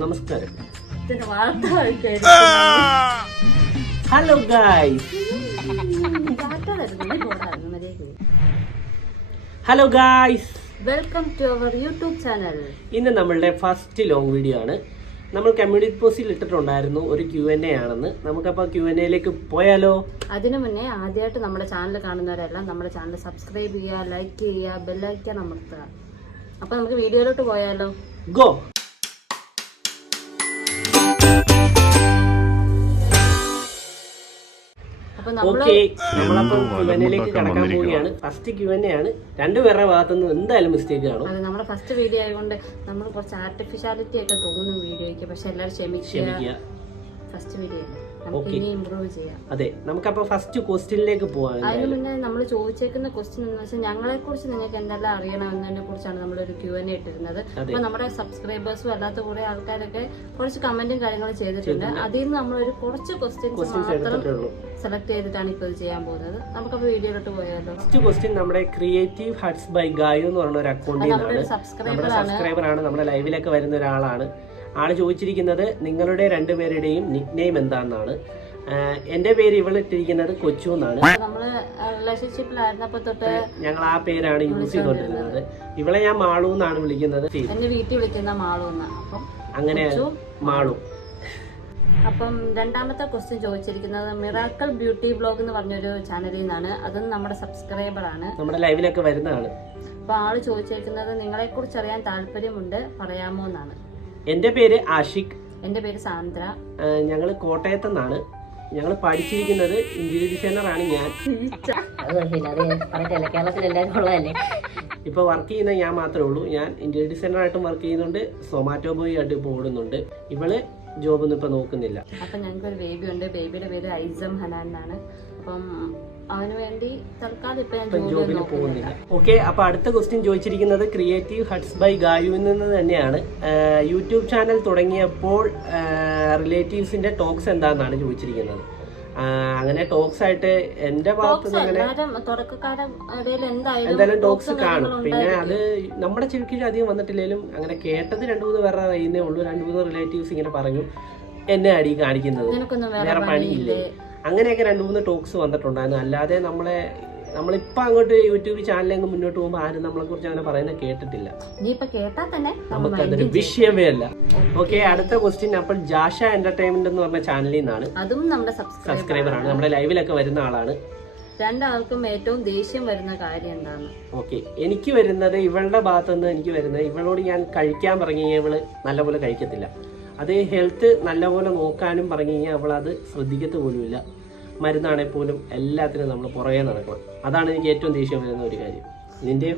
നമസ്കാരം. Hello guys. Hello guys, welcome to our YouTube channel. ഇന്ന് നമ്മളുടെ ഫസ്റ്റ് ലോങ് വീഡിയോ ആണ്. നമ്മൾ കമ്മ്യൂണിറ്റി പോസ്റ്റിൽ ഇട്ടിട്ടുണ്ടായിരുന്നു ഒരു Q&A ആണെന്ന്. നമുക്കപ്പോൾ Q&Aയിലേക്ക് പോയാലോ? അതിനു മുന്നേ ആദ്യമായിട്ട് നമ്മുടെ ചാനൽ കാണുന്നവരെല്ലാം നമ്മുടെ ചാനൽ സബ്സ്ക്രൈബ് ചെയ്യുക, ലൈക്ക് ചെയ്യുക, ബെല്ലൈക്കൺ അമർത്തുക. അപ്പൊ നമുക്ക് വീഡിയോയിലോട്ട് പോയാലോ? ഗോ. നമ്മളപ്പം Q&Aയിലേക്ക് കടക്കാൻ പോവുകയാണ്. ഫസ്റ്റ് Q&A ആണ്. രണ്ടുപേരുടെ ഭാഗത്തുനിന്ന് എന്തായാലും മിസ്റ്റേക്ക് കാണും. അതെ, നമ്മുടെ ഫസ്റ്റ് വീഡിയോ ആയതുകൊണ്ട് നമ്മൾ കുറച്ച് ആർട്ടിഫിഷ്യാലിറ്റി ഒക്കെ തോന്നും വീഡിയോയ്ക്ക്. പക്ഷെ എല്ലാവരും ക്ഷമിക്കുക. ഫസ്റ്റ് വീഡിയോ നമുക്ക് ഇനി ഇംപ്രൂവ് ചെയ്യാം. അതെ, നമുക്കപ്പോ ഫസ്റ്റ് ക്വസ്റ്റ്യനിലേക്ക് പോവാം. അതിന് മുന്നേ നമ്മൾ ചോദിച്ചേക്കുന്ന ക്വസ്റ്റ്യൻ എന്ന് വെച്ചാൽ ഞങ്ങളെ കുറിച്ച് നിങ്ങൾക്ക് എന്തെല്ലാം അറിയണമെന്നതിനെ കുറിച്ചാണ് നമ്മളൊരു Q&A ഇട്ടിരുന്നത്. അപ്പൊ നമ്മുടെ സബ്സ്ക്രൈബേഴ്സും അല്ലാത്ത കുറെ ആൾക്കാരൊക്കെ കുറച്ച് കമന്റും കാര്യങ്ങളും ചെയ്തിട്ടുണ്ട്. അതിൽ നിന്ന് നമ്മളൊരു കുറച്ച് ക്വസ്റ്റ്യൻസ് മാത്രം സെലക്ട് ചെയ്തിട്ടാണ് ഇപ്പോൾ ഇത് ചെയ്യാൻ പോകുന്നത്. നമുക്കപ്പോൾ വീഡിയോയിലോട്ട് പോയാലോ? ഫസ്റ്റ് ക്വസ്റ്റ്യൻ നമ്മുടെ ക്രിയേറ്റീവ് ഹട്ട്സ് ബൈ ഗായു എന്ന് പറഞ്ഞ ഒരു അക്കൗണ്ടിൽ നിന്നാണ്. നമ്മുടെ സബ്സ്ക്രൈബർ ആണ്, നമ്മുടെ ലൈവിലൊക്കെ വരുന്ന ഒരാളാണ്. ആള് ചോദിച്ചിരിക്കുന്നത് നിങ്ങളുടെ രണ്ടുപേരുടെയും നിക് നെയിം എന്താണെന്നാണ്. എന്റെ പേര് ഇവളിട്ടിരിക്കുന്നത് കൊച്ചു എന്നാണ്. നമ്മള് റിലേഷൻഷിപ്പിലായിരുന്നപ്പോ തൊട്ട് ഞങ്ങൾ ആ പേരാണ് യൂസ് ചെയ്തോണ്ടിരുന്നത്. ഇവളെ ഞാൻ മാളു എന്നാണ് വിളിക്കുന്നത്. എന്റെ വീട്ടിൽ വിളിക്കുന്ന മാളു എന്നാ. അപ്പം അങ്ങനെ മാളു. അപ്പം രണ്ടാമത്തെ ക്വസ്റ്റ്യൻ ചോദിച്ചിരിക്കുന്നത് മിറാക്കിൾ ബ്യൂട്ടി വ്ലോഗ് എന്ന് പറഞ്ഞൊരു ചാനലിൽ നിന്നാണ്. അതും നമ്മുടെ സബ്സ്ക്രൈബർ ആണ്, നമ്മുടെ ലൈവിലൊക്കെ വരുന്നതാണ്. അപ്പൊ ആള് ചോദിച്ചിരിക്കുന്നത് നിങ്ങളെ കുറിച്ച് അറിയാൻ താല്പര്യമുണ്ട്, പറയാമോ എന്നാണ്. എന്റെ പേര് ആഷിഖ്. എന്റെ പേര് സാന്ദ്ര. ഞങ്ങള് കോട്ടയത്ത് നിന്നാണ്. ഞങ്ങൾ പഠിച്ചിരിക്കുന്നത് ഇന്റീരിയർ ഡിസൈനർ ആണ് ഞാൻ. ഇപ്പൊ വർക്ക് ചെയ്യുന്ന ഞാൻ മാത്രമേ ഉള്ളൂ. ഞാൻ ഇന്റീരിയർ ഡിസൈനർ ആയിട്ടും വർക്ക് ചെയ്യുന്നുണ്ട്, സൊമാറ്റോ ബോയ് ആയിട്ട് ഇപ്പൊ ഓടുന്നുണ്ട്. ഇവള് ജോബൊന്നും ഇപ്പൊ നോക്കുന്നില്ല. അപ്പൊ ഞങ്ങൾക്ക് ഒരു ബേബി ഉണ്ട്. ബേബിയുടെ പേര് ഐസം ഹനാൻ എന്നാണ്. അപ്പം അവന് വേണ്ടി തൽക്കാലം ഇപ്പൊ ഞാൻ ജോബിന് പോകുന്നില്ല. ഓക്കെ, അപ്പൊ അടുത്ത ക്വസ്റ്റ്യൻ ചോദിച്ചിരിക്കുന്നത് ക്രിയേറ്റീവ് ഹട്ട്സ് ബൈ ഗായുവിൽ നിന്ന് തന്നെയാണ്. യൂട്യൂബ് ചാനൽ തുടങ്ങിയപ്പോൾ റിലേറ്റീവ്സിന്റെ ടോക്സ് എന്താണെന്നാണ് ചോദിച്ചിരിക്കുന്നത്. അങ്ങനെ ടോക്സ് ആയിട്ട് എന്റെ ഭാഗത്ത് എന്തായാലും ടോക്സ് കാണും. പിന്നെ അത് നമ്മുടെ ചെവിക്ക് അധികം വന്നിട്ടില്ലെങ്കിലും അങ്ങനെ കേട്ടത് 2-3 പേരുടെ അറിയുന്നേ ഉള്ളൂ. 2-3 റിലേറ്റീവ്സ് ഇങ്ങനെ പറഞ്ഞു എന്നെ അടി കാണിക്കുന്നത്, വേറെ പണിയില്ലേ, അങ്ങനെയൊക്കെ 2-3 ടോക്സ് വന്നിട്ടുണ്ടായിരുന്നു. അല്ലാതെ നമ്മളിപ്പോ അങ്ങോട്ട് യൂട്യൂബ് ചാനലിലേക്ക് മുന്നോട്ട് പോകുമ്പോൾ ആരും നമ്മളെ കുറിച്ച് അങ്ങനെ പറയുന്നത് കേട്ടിട്ടില്ല. നമുക്കതൊരു വിഷയമേ അല്ല. ഓക്കെ, അടുത്ത ക്വസ്റ്റ്യൻ അപ്പോൾ ജാഷ എന്റർടൈൻമെന്റ് എന്ന് പറഞ്ഞ ചാനലിൽ നിന്നാണ്. അതും നമ്മുടെ സബ്സ്ക്രൈബർ ആണ്, നമ്മുടെ ലൈവിലൊക്കെ വരുന്ന ആളാണ്. രണ്ടാൾക്കും ഏറ്റവും ദേഷ്യം വരുന്ന കാര്യം എന്താണ്? ഓക്കെ, എനിക്ക് വരുന്നത് ഇവളുടെ ഭാഗത്തുനിന്ന് എനിക്ക് വരുന്നത്, ഇവളോട് ഞാൻ കഴിക്കാൻ പറഞ്ഞു കഴിഞ്ഞാൽ ഇവള് നല്ലപോലെ കഴിക്കത്തില്ല. അത് ഹെൽത്ത് നല്ലപോലെ നോക്കാനും പറഞ്ഞു കഴിഞ്ഞാൽ അവളത് ശ്രദ്ധിക്കത്ത് പോലുമില്ല. മരുന്നാണെങ്കിൽ പോലും എല്ലാത്തിനും നമ്മൾ പുറകെ നടക്കണം. അതാണ് എനിക്ക് ഏറ്റവും ദേഷ്യം വരുന്ന ഒരു കാര്യം. നിന്റെയോ?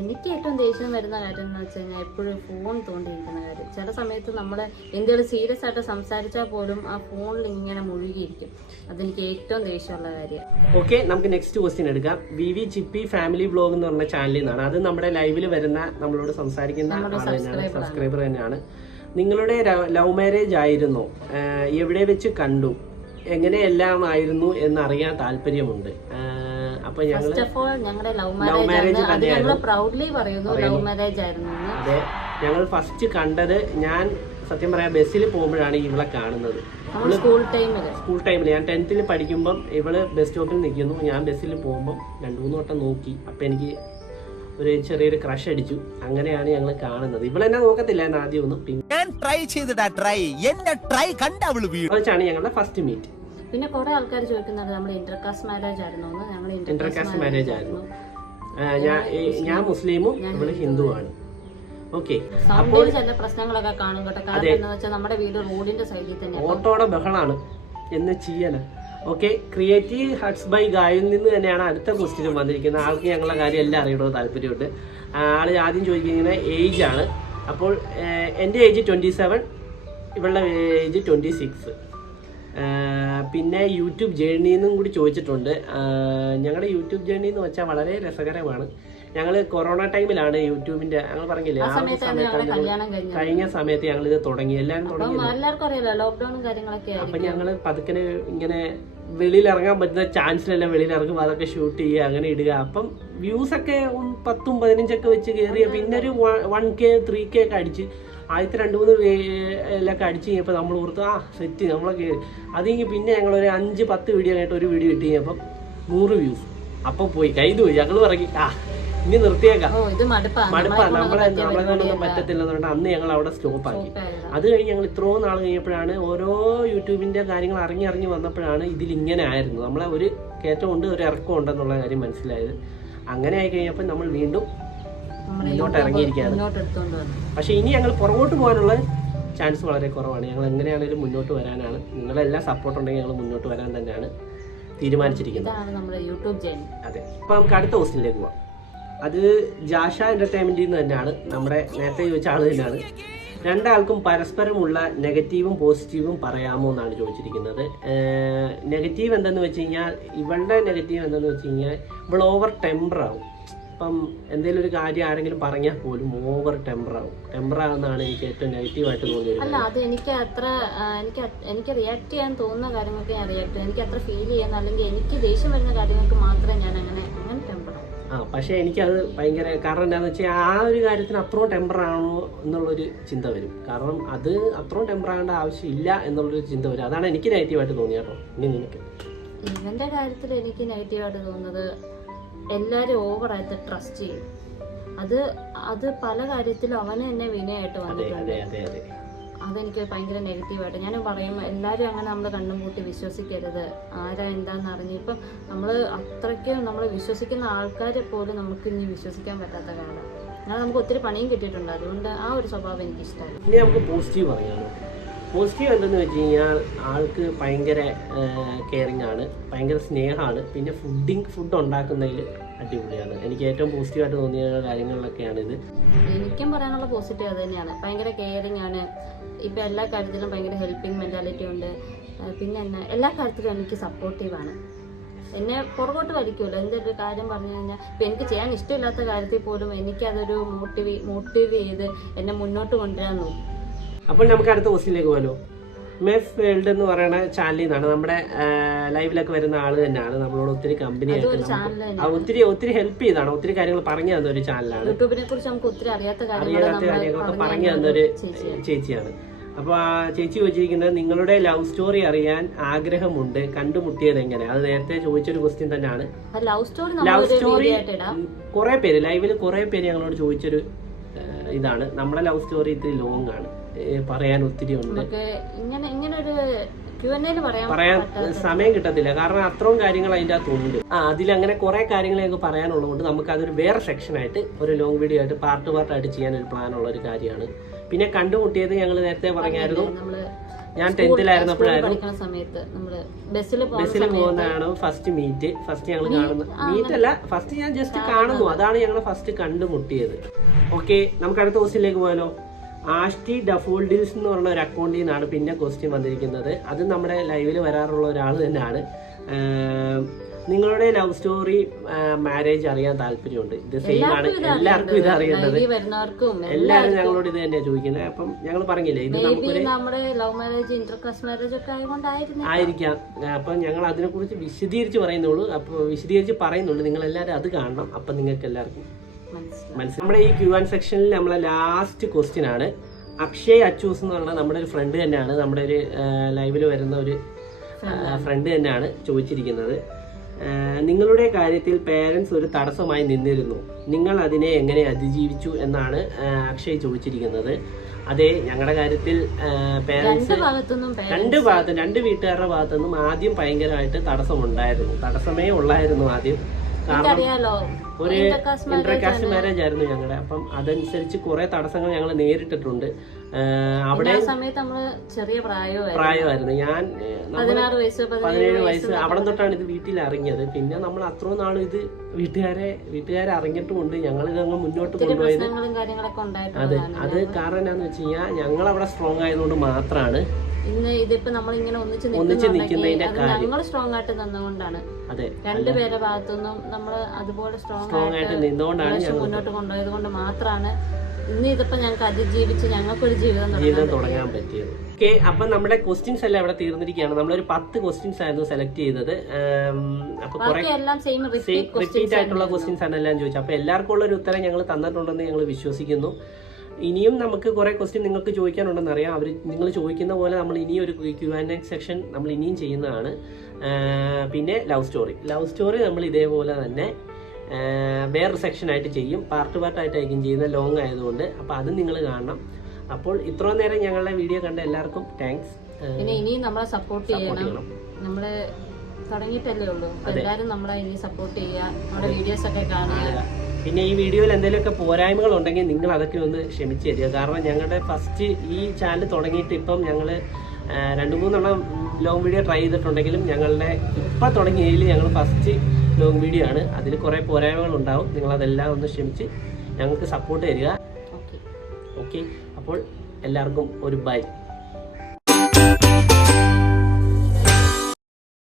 എനിക്ക് ഏറ്റവും ദേഷ്യം വരുന്ന കാര്യം എന്ന് വെച്ച് കഴിഞ്ഞാൽ എപ്പോഴും ഫോൺ തോണ്ടിയിരിക്കുന്ന കാര്യം. ചില സമയത്ത് നമ്മൾ എന്തെങ്കിലും സീരിയസ് ആയിട്ട് സംസാരിച്ചാൽ പോലും ആ ഫോണിൽ ഇങ്ങനെ മുഴുകിയിരിക്കും. അതെനിക്ക് ഏറ്റവും ദേഷ്യമുള്ള കാര്യം. ഓക്കെ, നമുക്ക് നെക്സ്റ്റ് ക്വസ്റ്റ്യൻ എടുക്കാം. വി ചിപ്പി ഫാമിലി വ്ലോഗ് എന്ന് പറഞ്ഞ ചാനലിൽ നിന്നാണ്. അത് നമ്മുടെ ലൈവിൽ വരുന്ന നമ്മളോട് സംസാരിക്കുന്ന സബ്സ്ക്രൈബർ തന്നെയാണ്. നിങ്ങളുടെ ലവ് മാരേജ് ആയിരുന്നോ? എവിടെ വെച്ച് കണ്ടു? എങ്ങനെയെല്ലാം ആയിരുന്നു എന്നറിയാൻ താല്പര്യമുണ്ട്. അപ്പൊ ഞങ്ങളുടെ ലവ് മാരേജ് ആയിരുന്നു. അതെ, ഞങ്ങൾ ഫസ്റ്റ് കണ്ടത്, ഞാൻ സത്യം പറയാം ബസ്സിൽ പോകുമ്പോഴാണ് ഇവളെ കാണുന്നത്. സ്കൂൾ ടൈമിൽ ഞാൻ 10th പഠിക്കുമ്പം ഇവള് ബസ് സ്റ്റോപ്പിൽ നിൽക്കുന്നു. ഞാൻ ബസ്സിൽ പോകുമ്പോൾ 2-3 വട്ടം നോക്കി. അപ്പൊ എനിക്ക് ഒരു ചെറിയൊരു ക്രഷ് അടിച്ചു. അങ്ങനെയാണ് ഞങ്ങൾ കാണുന്നത്. ഇവളെന്നെ നോക്കത്തില്ല എന്ന് ആദ്യം ഒന്നും, വെച്ചാണ് ഞങ്ങളുടെ ഫസ്റ്റ് മീറ്റ്. പിന്നെ കുറെ ആൾക്കാർ ചോദിക്കുന്നുണ്ട് നമ്മൾ ഇന്റർകാസ്റ്റ് മാരേജ് ആയിരുന്നു. ഇന്റർകാസ്റ്റ് മാരേജ് ആയിരുന്നു. ഞാൻ മുസ്ലിമും ഇവള് ഹിന്ദുവാണ്. ഓക്കെ, അപ്പോൾ ചില പ്രശ്നങ്ങളൊക്കെ കാണും കേട്ടോ. കാരണം എന്താ വെച്ചാൽ നമ്മുടെ വീട് റോഡിന്റെ സൈഡിൽ തന്നെ ഓട്ടോടെ ബഹളാണ് എന്ന് ചെയ്യാന. ഓക്കെ, ക്രിയേറ്റീവ് ഹട്ട്സ് ബൈ ഗായിൽ നിന്ന് തന്നെയാണ് അടുത്ത ക്വസ്റ്റ്യൻ വന്നിരിക്കുന്നത്. ആൾക്ക് ഞങ്ങളുടെ കാര്യം എല്ലാം അറിയണമെന്ന് താല്പര്യമുണ്ട്. ആള് ആദ്യം ചോദിക്കുന്നത് ഏജ് ആണ്. അപ്പോൾ എൻ്റെ ഏജ് 27, ഇവളുടെ ഏജ് 26. പിന്നെ യൂട്യൂബ് ജേർണിന്നും കൂടി ചോദിച്ചിട്ടുണ്ട്. ഞങ്ങളുടെ യൂട്യൂബ് ജേർണി എന്ന് വെച്ചാൽ വളരെ രസകരമാണ്. ഞങ്ങൾ കൊറോണ ടൈമിലാണ് യൂട്യൂബിന്റെ, ഞങ്ങൾ പറഞ്ഞില്ലേ ആ സമയത്ത്, കഴിഞ്ഞ സമയത്ത് ഞങ്ങൾ ഇത് തുടങ്ങി. എല്ലാവരും തുടങ്ങി. അപ്പൊ ഞങ്ങള് പതുക്കനെ ഇങ്ങനെ വെളിയിൽ ഇറങ്ങാൻ പറ്റുന്ന ചാൻസിലെല്ലാം വെളിയിൽ ഇറങ്ങുമ്പോൾ അതൊക്കെ ഷൂട്ട് ചെയ്യുക, അങ്ങനെ ഇടുക. അപ്പം വ്യൂസ് ഒക്കെ 10-15 ഒക്കെ വെച്ച് കയറിയ പിന്നെ ഒരു 1K 3K ഒക്കെ അടിച്ച് ആദ്യത്തെ 2-3 പേരിലൊക്കെ അടിച്ച് കഴിഞ്ഞപ്പോൾ നമ്മൾ ഓർത്ത് സെറ്റ് നമ്മളൊക്കെ അത് കഴിഞ്ഞ് പിന്നെ ഞങ്ങളൊരു 5-10 വീഡിയോ ആയിട്ട് ഒരു വീഡിയോ ഇട്ട് കഴിഞ്ഞപ്പം 100 വ്യൂസ്. അപ്പം പോയി കയ്യിൽ പോയി. ഞങ്ങൾ പറയും ഇനി നിർത്തിയേക്കാം, മടുപ്പാണ്, നമ്മളൊന്നും പറ്റത്തില്ലെന്ന് പറഞ്ഞാൽ അന്ന് ഞങ്ങൾ അവിടെ സ്റ്റോപ്പാക്കി. അത് കഴിഞ്ഞ് ഞങ്ങൾ ഇത്രയും നാൾ കഴിഞ്ഞപ്പോഴാണ് ഓരോ യൂട്യൂബിന്റെ കാര്യങ്ങൾ അറിഞ്ഞ് വന്നപ്പോഴാണ് ഇതിലിങ്ങനെ ആയിരുന്നു, നമ്മളെ ഒരു കയറ്റമുണ്ട് ഒരു ഇറക്കം ഉണ്ടെന്നുള്ള കാര്യം മനസ്സിലായത്. അങ്ങനെ ആയി കഴിഞ്ഞപ്പോൾ നമ്മൾ വീണ്ടും മുന്നോട്ട് ഇറങ്ങിയിരിക്കുകയാണ്. പക്ഷെ ഇനി ഞങ്ങൾ പുറകോട്ട് പോകാനുള്ള ചാൻസ് വളരെ കുറവാണ്. ഞങ്ങൾ എങ്ങനെയാണെങ്കിലും മുന്നോട്ട് വരാനാണ്, നിങ്ങളെല്ലാം സപ്പോർട്ട് ഉണ്ടെങ്കിൽ ഞങ്ങൾ മുന്നോട്ട് വരാൻ തന്നെയാണ് തീരുമാനിച്ചിരിക്കുന്നത്. അതെ. അപ്പൊ നമുക്ക് അടുത്ത ക്വസ്റ്റ്യനിലേക്ക് പോവാം. അത് ജാഷ എന്റർടൈൻമെന്റിൽ നിന്ന് തന്നെയാണ്, നമ്മുടെ നേരത്തെ ചോദിച്ച ആള് തന്നെയാണ്. രണ്ടാൾക്കും പരസ്പരമുള്ള നെഗറ്റീവും പോസിറ്റീവും പറയാമോ എന്നാണ് ചോദിച്ചിരിക്കുന്നത്. നെഗറ്റീവ് എന്തെന്ന് വെച്ച് കഴിഞ്ഞാൽ, ഇവളുടെ നെഗറ്റീവ് എന്തെന്ന് വെച്ച് കഴിഞ്ഞാൽ ഇവൾ ഓവർ ടെമ്പർ ആവും. ഇപ്പം എന്തെങ്കിലും ഒരു കാര്യം ആരെങ്കിലും പറഞ്ഞാൽ പോലും ഓവർ ടെമ്പർ ആവുന്നതാണ് എനിക്ക് ഏറ്റവും നെഗറ്റീവായിട്ട് തോന്നിയത്. അല്ല, അത് എനിക്ക് അത്ര എനിക്ക് റിയാക്ട് ചെയ്യാൻ തോന്നുന്ന കാര്യങ്ങൾക്ക് ഞാൻ റിയാക്ട് ചെയ്യും. എനിക്ക് അത്ര ഫീൽ ചെയ്യുന്ന അല്ലെങ്കിൽ എനിക്ക് ദേഷ്യം വരുന്ന കാര്യങ്ങൾക്ക് മാത്രമേ ഞാൻ അങ്ങനെ ടെമ്പർ ആവും. പക്ഷേ എനിക്കത് ഭയങ്കര, കാരണം എന്താണെന്ന് വെച്ചാൽ ആ ഒരു കാര്യത്തിന് അത്രയും ടെമ്പർ ആണോ എന്നുള്ളൊരു ചിന്ത വരും. കാരണം അത് അത്രയും ടെമ്പർ ആകേണ്ട ആവശ്യമില്ല എന്നുള്ളൊരു ചിന്ത വരും. അതാണ് എനിക്ക് നെഗറ്റീവായിട്ട് തോന്നിയത് കേട്ടോ. ഇനി നിനക്ക്? ഇവന്റെ കാര്യത്തിൽ എനിക്ക് നെഗറ്റീവായിട്ട് തോന്നുന്നത്, എല്ലാവരും ഓവറായിട്ട് ട്രസ്റ്റ് ചെയ്യും. അത് പല കാര്യത്തിലും അവന് തന്നെ വിനയായിട്ട് വന്നിട്ടുണ്ട്. അതെനിക്ക് ഭയങ്കര നെഗറ്റീവായിട്ട് ഞാൻ പറയും. എല്ലാവരും അങ്ങനെ നമ്മൾ കണ്ണും പൂട്ടി വിശ്വസിക്കരുത്, ആരാ എന്താന്ന് അറിഞ്ഞ്. ഇപ്പം നമ്മൾ അത്രയ്ക്ക് നമ്മൾ വിശ്വസിക്കുന്ന ആൾക്കാരെ പോലും നമുക്ക് ഇനി വിശ്വസിക്കാൻ പറ്റാത്ത കാലം. അങ്ങനെ നമുക്ക് ഒത്തിരി പണിയും കിട്ടിയിട്ടുണ്ട്. അതുകൊണ്ട് ആ ഒരു സ്വഭാവം എനിക്ക് ഇഷ്ടമായി. ഇനി നമുക്ക് പോസിറ്റീവ് പറയാമോ? പോസിറ്റീവ് എന്തെന്ന് വെച്ച് കഴിഞ്ഞാൽ ആൾക്ക് ഭയങ്കര കെയറിങ് ആണ്, ഭയങ്കര സ്നേഹമാണ്. പിന്നെ ഫുഡ് ഉണ്ടാക്കുന്നതിൽ അടിപൊളിയാണ്. എനിക്ക് ഏറ്റവും പോസിറ്റീവായിട്ട് തോന്നിയ കാര്യങ്ങളിലൊക്കെയാണ് ഇത്. എനിക്കും പറയാനുള്ള പോസിറ്റീവ് അത് തന്നെയാണ്. ഭയങ്കര കെയറിങ് ആണ്. ഇപ്പം എല്ലാ കാര്യത്തിലും ഭയങ്കര ഹെൽപ്പിംഗ് മെൻറ്റാലിറ്റി ഉണ്ട്. പിന്നെ എന്നെ എല്ലാ കാര്യത്തിലും എനിക്ക് സപ്പോർട്ടീവാണ്. എന്നെ പുറകോട്ട് വലിക്കുമല്ലോ. എന്തൊരു കാര്യം പറഞ്ഞു കഴിഞ്ഞാൽ ഇപ്പം എനിക്ക് ചെയ്യാൻ ഇഷ്ടമില്ലാത്ത കാര്യത്തിൽ പോലും എനിക്കതൊരു മോട്ടീവ് ചെയ്ത് എന്നെ മുന്നോട്ട് കൊണ്ടുവരാൻ നോക്കും. അപ്പോൾ നമുക്ക് അടുത്ത ക്വസ്റ്റ്യനിലേക്ക് പോകാലോ. മെഫ് വേൾഡ് എന്ന് പറയുന്ന ചാനലിൽ നിന്നാണ്, നമ്മുടെ ലൈവിലൊക്കെ വരുന്ന ആള് തന്നെയാണ്. നമ്മളോട് ഒത്തിരി കമ്പനിയായിട്ട് ഒത്തിരി ഹെൽപ്പ് ചെയ്താണ്, ഒത്തിരി കാര്യങ്ങൾ പറഞ്ഞു തന്ന ഒരു ചാനലാണ്. യൂട്യൂബിനെ കുറിച്ച് നമുക്ക് ഒത്തിരി അറിയാത്ത കാര്യങ്ങളൊക്കെ പറഞ്ഞു തന്നൊരു ചേച്ചിയാണ്. അപ്പോൾ ആ ചേച്ചി ചോദിച്ചിരിക്കുന്നത്, നിങ്ങളുടെ ലവ് സ്റ്റോറി അറിയാൻ ആഗ്രഹമുണ്ട്, കണ്ടുമുട്ടിയത് എങ്ങനെ? അത് നേരത്തെ ചോദിച്ചൊരു ക്വസ്റ്റ്യൻ തന്നെയാണ്. ലവ് സ്റ്റോറി കുറെ പേര് ലൈവിൽ ഞങ്ങളോട് ചോദിച്ചൊരു ഇതാണ്. നമ്മുടെ ലവ് സ്റ്റോറി ഇത്തിരി ലോങ് ആണ്, പറയാൻ ഒത്തിരി ഉണ്ട്, പറയാൻ സമയം കിട്ടത്തില്ല. കാരണം അത്രയും കാര്യങ്ങൾ അതിൻ്റെ അകത്തുണ്ട്. അതിലങ്ങനെ കുറെ കാര്യങ്ങൾ ഞങ്ങൾക്ക് പറയാനുള്ളതുകൊണ്ട് നമുക്ക് അതൊരു വേറെ സെക്ഷനായിട്ട് ഒരു ലോങ് വീഡിയോ ആയിട്ട് പാർട്ടായിട്ട് ചെയ്യാൻ ഒരു പ്ലാൻ ഉള്ള ഒരു കാര്യമാണ്. പിന്നെ കണ്ടുമുട്ടിയത് ഞങ്ങൾ നേരത്തെ പറഞ്ഞായിരുന്നു, ഞാൻ 10th ബസ്സിൽ പോകുന്നതാണ് ഫസ്റ്റ് മീറ്റ്. ഫസ്റ്റ് ഞങ്ങൾ കാണുന്ന മീറ്റ് അല്ല, ഫസ്റ്റ് ഞാൻ ജസ്റ്റ് കാണുന്നു, അതാണ് ഞങ്ങൾ ഫസ്റ്റ് കണ്ടുമുട്ടിയത്. ഓക്കെ, നമുക്ക് അടുത്ത ക്വസ്റ്റ്യനിലേക്ക് പോയാലോ. ആഷ്ടി ഡഫോൾഡിൽസ് എന്ന് പറഞ്ഞ ഒരു അക്കൗണ്ടിൽ നിന്നാണ് പിന്നെ ക്വസ്റ്റ്യൻ വന്നിരിക്കുന്നത്. അത് നമ്മുടെ ലൈവിൽ വരാറുള്ള ഒരാൾ തന്നെയാണ്. നിങ്ങളുടെ ലവ് സ്റ്റോറി മാരേജ് അറിയാൻ താല്പര്യമുണ്ട്. ഇത് സെയിം ആണ്, എല്ലാവർക്കും ഇത് അറിയേണ്ടത്. എല്ലാവരും ഞങ്ങളോട് ഇത് തന്നെയാണ് ചോദിക്കുന്നത്. അപ്പം ഞങ്ങൾ പറഞ്ഞില്ലേ, ഇത് നമുക്കൊരു ആയിരിക്കാം. അപ്പം ഞങ്ങൾ അതിനെക്കുറിച്ച് വിശദീകരിച്ച് പറയുന്നുള്ളൂ. നിങ്ങൾ എല്ലാവരും അത് കാണണം. അപ്പം നിങ്ങൾക്ക് എല്ലാവർക്കും മനസ്സിലാവും. നമ്മുടെ ഈ Q&A സെക്ഷനിൽ നമ്മളെ ലാസ്റ്റ് ക്വസ്റ്റ്യൻ ആണ്. അക്ഷയ് അച്ചൂസ് എന്ന് പറഞ്ഞാൽ നമ്മുടെ ഒരു ഫ്രണ്ട് തന്നെയാണ്, നമ്മുടെ ഒരു ലൈവിൽ വരുന്ന ഒരു ഫ്രണ്ട് തന്നെയാണ് ചോദിച്ചിരിക്കുന്നത്. നിങ്ങളുടെ കാര്യത്തിൽ പേരൻസ് ഒരു തടസ്സമായി നിന്നിരുന്നു, നിങ്ങൾ അതിനെ എങ്ങനെ അതിജീവിച്ചു എന്നാണ് അക്ഷയ് ചോദിച്ചിരിക്കുന്നത്. അതെ, ഞങ്ങളുടെ കാര്യത്തിൽ പേരൻസ് രണ്ട് വീട്ടുകാരുടെ ഭാഗത്തുനിന്നും ആദ്യം ഭയങ്കരമായിട്ട് തടസ്സമേ ഉള്ളായിരുന്നു ആദ്യം. കാരണം ഒരു ഇന്റർകാസ്റ്റ് മാരേജ് ആയിരുന്നു ഞങ്ങളുടെ. അപ്പം അതനുസരിച്ച് കുറെ തടസ്സങ്ങൾ ഞങ്ങൾ നേരിട്ടിട്ടുണ്ട്. അവിടെ പ്രായമായിരുന്നു, ഞാൻ 17 വയസ്സ് അവിടെ തൊട്ടാണ് ഇത് വീട്ടിൽ അറിഞ്ഞത്. പിന്നെ നമ്മൾ അത്രയും നാളും ഇത് വീട്ടുകാരെ അറിഞ്ഞിട്ടുമുണ്ട്. ഞങ്ങൾ ഇതങ്ങ് മുന്നോട്ട് കൊണ്ടുപോയത്. അത് കാരണം എന്താണെന്ന് വെച്ച് കഴിഞ്ഞാൽ ഞങ്ങൾ അവിടെ സ്ട്രോങ് ആയതുകൊണ്ട് മാത്രമാണ് ഇന്ന് ഇതിപ്പോ നമ്മളിങ്ങനെ ഒന്നിച്ച് നിൽക്കുന്നതിന്റെ ഞങ്ങൾ സ്ട്രോങ് ആയിട്ട് നിന്നുകൊണ്ടാണ്. രണ്ടുപേരെ ഭാഗത്തുനിന്നും നമ്മൾ അതുപോലെ സ്ട്രോങ് ആയിട്ട് നിന്നുകൊണ്ടാണ് മുന്നോട്ട് കൊണ്ടുപോയത് കൊണ്ട് മാത്രമാണ് ഇന്ന് ഇതിപ്പോ ഞങ്ങൾക്ക് അതിജീവിച്ച് ഞങ്ങൾക്കൊരു ജീവിതം തുടങ്ങാൻ പറ്റിയത്. ഓക്കെ, അപ്പൊ നമ്മുടെ ക്വസ്റ്റ്യൻസ് എല്ലാം ഇവിടെ തീർന്നിരിക്കുകയാണ്. നമ്മളൊരു 10 ക്വസ്റ്റ്യൻസ് ആയിരുന്നു സെലക്ട് ചെയ്തത്. അപ്പൊ റിപ്പീറ്റ് ആയിട്ടുള്ള ക്വസ്റ്റ്യൻസ് ആണ് എല്ലാം ചോദിച്ചത്. അപ്പൊ എല്ലാവർക്കും ഉള്ള ഒരു ഉത്തരം ഞങ്ങൾ തന്നിട്ടുണ്ടെന്ന് ഞങ്ങൾ വിശ്വസിക്കുന്നു. ഇനിയും നമുക്ക് കുറേ ക്വസ്റ്റ്യൻ നിങ്ങൾക്ക് ചോദിക്കാനുണ്ടെന്ന് അറിയാം. നിങ്ങൾ ചോദിക്കുന്ന പോലെ നമ്മൾ ഇനിയും ഒരു Q&A സെക്ഷൻ നമ്മൾ ഇനിയും ചെയ്യുന്നതാണ്. പിന്നെ ലവ് സ്റ്റോറി നമ്മൾ ഇതേപോലെ തന്നെ വേറൊരു സെക്ഷനായിട്ട് ചെയ്യും. പാർട്ടായിട്ടായിരിക്കും ചെയ്യുന്നത്, ലോങ് ആയതുകൊണ്ട്. അപ്പോൾ അത് നിങ്ങൾ കാണണം. അപ്പോൾ ഇത്രയും നേരം ഞങ്ങളുടെ വീഡിയോ കണ്ട എല്ലാവർക്കും താങ്ക്സ്. പിന്നെ ഇനിയും നമ്മളെ സപ്പോർട്ട് ചെയ്യണം. നമ്മള് തുടങ്ങിയിട്ടല്ലേ ഉള്ളൂ. എല്ലാവരും നമ്മളെ ഇനി സപ്പോർട്ട് ചെയ്യുക, നമ്മുടെ വീഡിയോസ് ഒക്കെ കാണുക. പിന്നെ ഈ വീഡിയോയിൽ എന്തെങ്കിലുമൊക്കെ പോരായ്മകൾ ഉണ്ടെങ്കിൽ നിങ്ങൾ അതൊക്കെ ഒന്ന് ക്ഷമിച്ച് തരിക. കാരണം ഞങ്ങളുടെ ഫസ്റ്റ് ഈ ചാനൽ തുടങ്ങിയിട്ട് ഇപ്പം ഞങ്ങൾ 2-3 ലോങ് വീഡിയോ ട്രൈ ചെയ്തിട്ടുണ്ടെങ്കിലും ഞങ്ങളുടെ ഇപ്പം തുടങ്ങിയതിൽ ഞങ്ങൾ ഫസ്റ്റ് ലോങ് വീഡിയോ ആണ്. അതിൽ കുറേ പോരായ്മകൾ ഉണ്ടാവും. നിങ്ങളതെല്ലാം ഒന്ന് ക്ഷമിച്ച് ഞങ്ങൾക്ക് സപ്പോർട്ട് തരിക. ഓക്കെ, അപ്പോൾ എല്ലാവർക്കും ഒരു ബൈ.